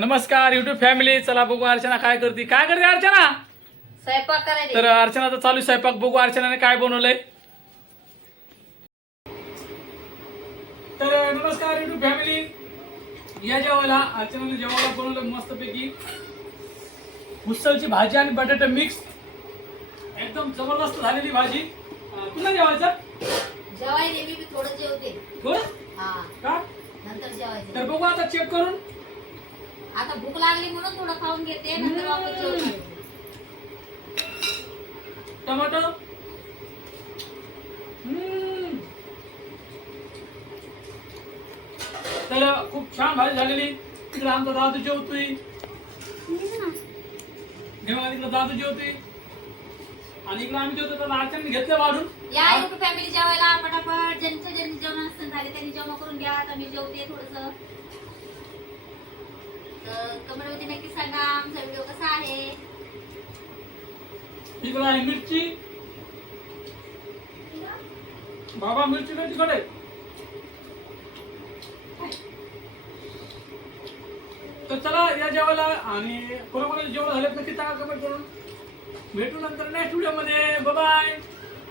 नमस्कार YouTube family चला बघू अर्चना काय करते. काय करते अर्चना? स्वयंपाक करायला तर अर्चना तर चालू स्वयंपाक बघू. अर्चनाने काय बनवलंय? तर नमस्कार युट्यूब फॅमिली या जेवायला अर्चनाने जेवायला बनवलं मस्तपैकी. मुसलची भाजी आणि बटाटा मिक्स एकदम जबरदस्त झालेली भाजी. अं, पुन्हा जेवायचं? जेवायला मी बी थोडं जेवते. थोडं? हा. का? नंतर जेवायचं. तर बघू आता चेक करून. आता भूक लागली म्हणून थोडं खाऊन घेते नंतर वापस जेवते. टमाटो हम्म. तर खूप छान भाजी झालेली. तिकडे आमचा दादू जेवतोय. जेव्हा तिकडे दादू जेवतोय. आणि इकडे आम्ही जेवतो तर आचार्य घेतलं वाढून. या युट्यूब फॅमिली जेवायला. ज्यांच्या ज्यांचं ज्यांनी जेवण असतं झाले त्यांनी जेवण करून घ्या आता मी जेवते थोडस. कमेंट नक्की सांगा आमचा व्हिडिओ कसा आहे? इकडे आहे मिरची. बाबा मिरची नाही तिकडे तर चला या जेवायला. आणि बरोबर जेवण झालेत नक्की सांगा कमेंट करून. भेटू नंतर नेक्स्ट व्हिडिओमध्ये. बाय